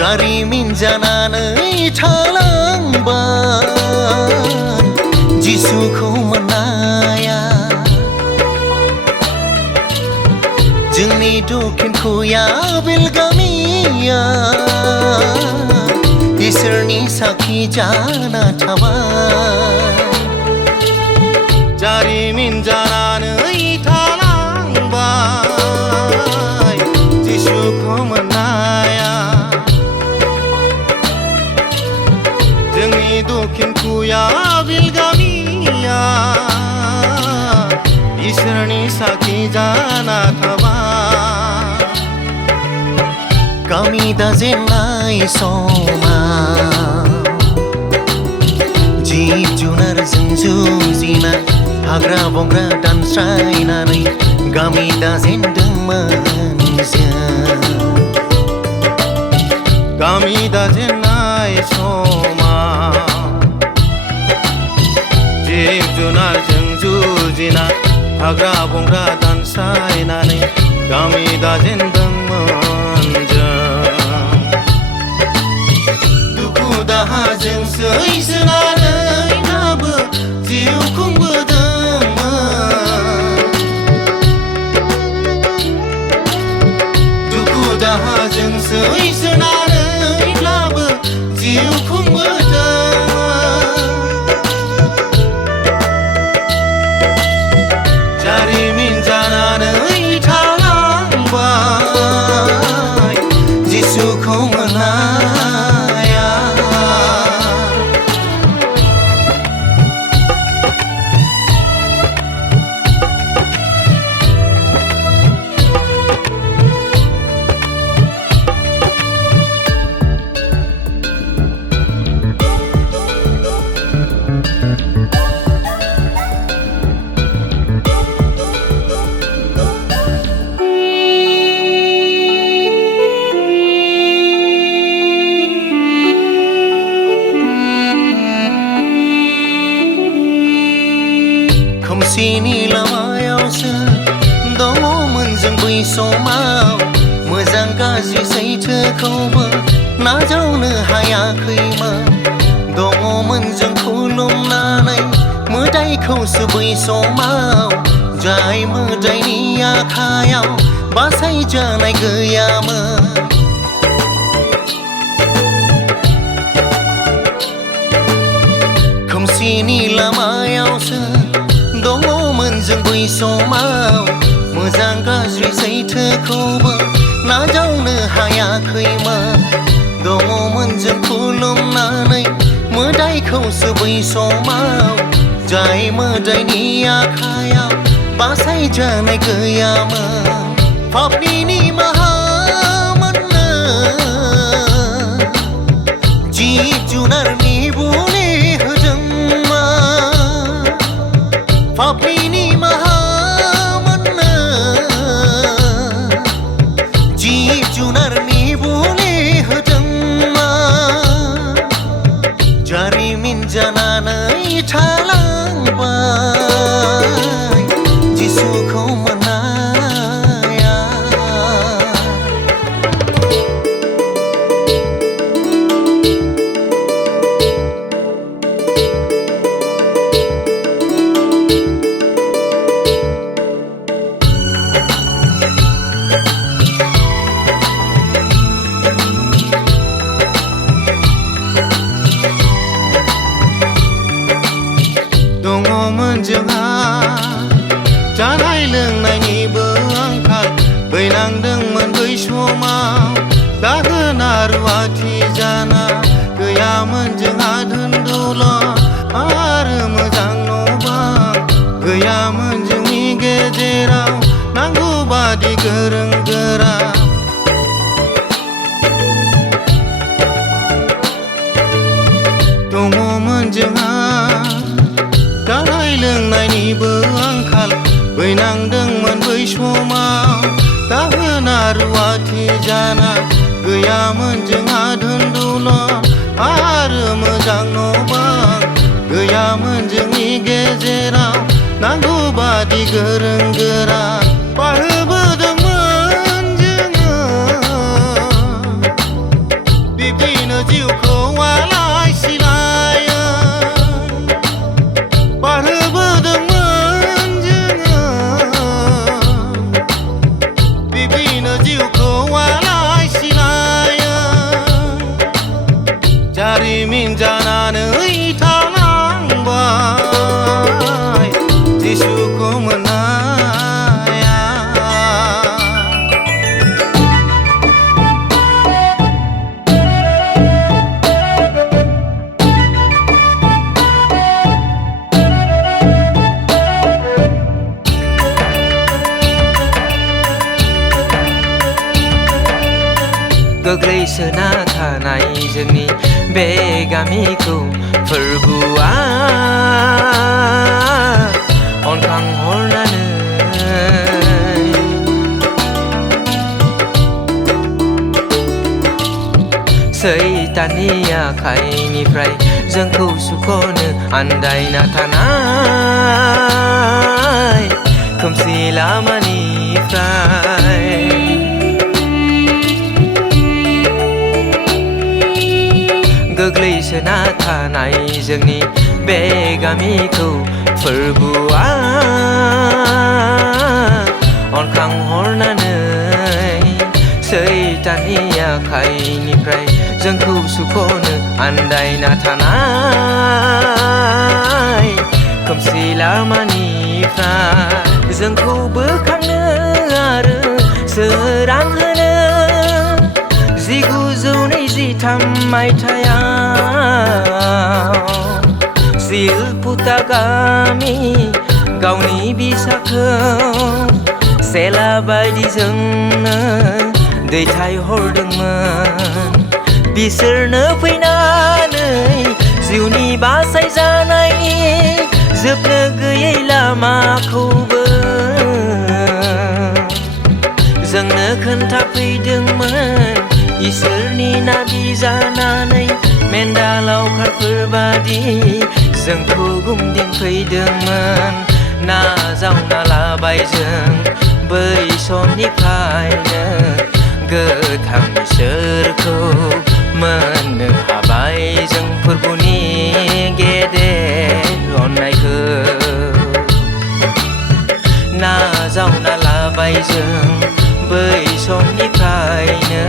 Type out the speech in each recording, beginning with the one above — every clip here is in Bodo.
जारिमिन जानानै थालांबाय जिसुखौ मोननाया जोंनि दक्षिण कोरिया बेलगामिया इसोरनि साखि जाना थाबाय जारिमिन जानानै थालांबाय जिसुखौ मोननाया जोंनि दक्षिण कोरिया बेलगामिया इसोरनि साखि जाना थाबाय गामि दाजेननाय समाव जिब जुनारजों जुजिना हाग्रा बंग्रा दानस्रायनानै गामि दाजेनदोंमोन जों गामि दाजेननाय समाव जिब जुनारजों जुजिना हाग्रा बंग्रा दानस्रायनानै गामि दाजेनदोंमोन जों दुखु दाहाजों सैसोनानैब्लाबो जिउ खुंबोदोंमोन दुखु दाहाजों सैसोनानैब्लाबो जिउ खुंबोदोंमोन जारिमिन जानानै थालांबाय जिसुखौ मोननाया खोमसिनि लामायावसो दङमोन जों बै समाव मोजां गाज्रि सैथोखौबो नाजावनो हायाखैमोन दङमोन जों खुलुमनानै मोदायखौसो बै समाव जाय मोदायनि आखायाव बासायजानाय गैयामोन खोमसिनि लामायावसो दङमोन जों बै समाव मोजां गाज्रि सैथोखौबो नाजावनो हायाखैमोन दङमोन जों खुलुमनानै मोदायखौसो बै समाव जाय मोदायनि आखायाव बासायजानाय गैयामोन पापनि निमाहा मोननो जिब जुनारनि बुलि होदोंमोन पापनि निमाहा मोननो जिब जुनारनि बुलि होदोंमोन जारिमिन जानानै थालांबाय जिसुखौ मोननाया दङमोन जोंहा जानाय लोंनायनिबो आंखाल बैनांदोंमोन बै समाव दाहोना रुवाथि जाना गैयामोन जोंहा धोन दौलत आरो मोजां न' बां गैयामोन जोंनि गेजेराव नांगौ बादि गोरों गोरा दङमोन जोंहा जानाय लोंनायनिबो आंखाल बैनांदोंमोन बै समाव दाहोना रुवाथि जाना गैयामोन जोंहा धोन दौलत आरो मोजां न' बां गैयामोन जोंनि गेजेराव नांगौ बादि गोरों गोरा बारहोबोदोंमोन जोङो गोग्लैसोना थानाय जोंनि बे गामिखौ फोरबुआ अनखांहरनानै सैताननि आखाइनिफ्राय जोंखौ सुख'नो आन्दायना थानाय खोमसि लामानिफ्राय गोग्लैसोना थानाय जोंनि बे गामिखौ फोरबुआ अनखांहरनानै सैताननि आखाइनिफ्राय जोंखौ सुख'नो आन्दायना थानाय खोमसि लामानिफ्राय जोंखौ बोखांनो आरो सोरां होनो 1923 मायथाइयाव शिलपुता गामि गावनि बिसाखौ सेला बायदिजोंनो दैथायहरदोंमोन बिसोरनो फैनानै जिउनि बासायजानायनि जोबनो गैयै लामाखौबो जोंनो खोन्थाफैदोंमोन इसोरनि नाबि जानानै मेन्दा लावखारफोर बादि जोंखौ गुमदिंफैदोंमोन नाजावना लाबाय जों बै समनिफ्रायनो गोथां इसोरखौ मोननो हाबाय जों फोरबुनि गेदेर अननायखौ नाजावना लाबाय जों बै समनिफ्रायनो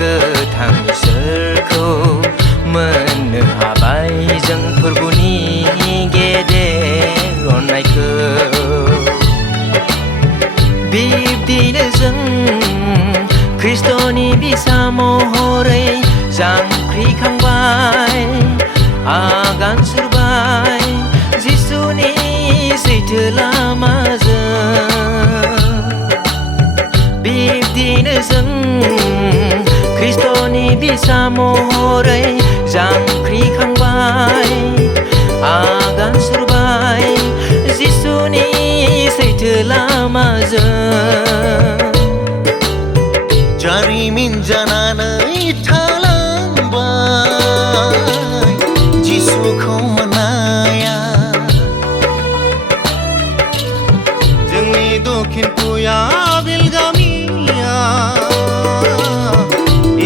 गोथां इसोरखौ मोननो हाबाय जों फोरबुनि गेदेर अननायखौ बिब्दिनो जों ख्रिस्ट'नि बिसा महरै जांख्रिखांबाय आगान सुरबाय जिसुनि सैथो लामाजों बिब्दिनो जों ख्रिस्ट'नि बिसा महरै जांख्रिखांबाय आगान सुरबाय जिसुनि सैथो लामाजों जारिमिन जानानै थालांबाय जिसुखौ मोननाया जोंनि दक्षिण पुयाबिल गामिया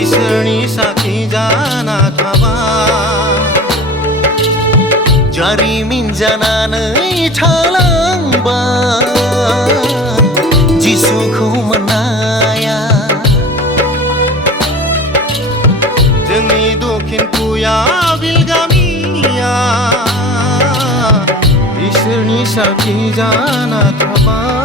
इसोरनि साखि जाना थाबाय जारिमिन जानानै थालांबाय जिसुखौ मोननाया जोंनि दक्षिण पुयाबिल गामिया इसोरनि साखि जाना थाबाय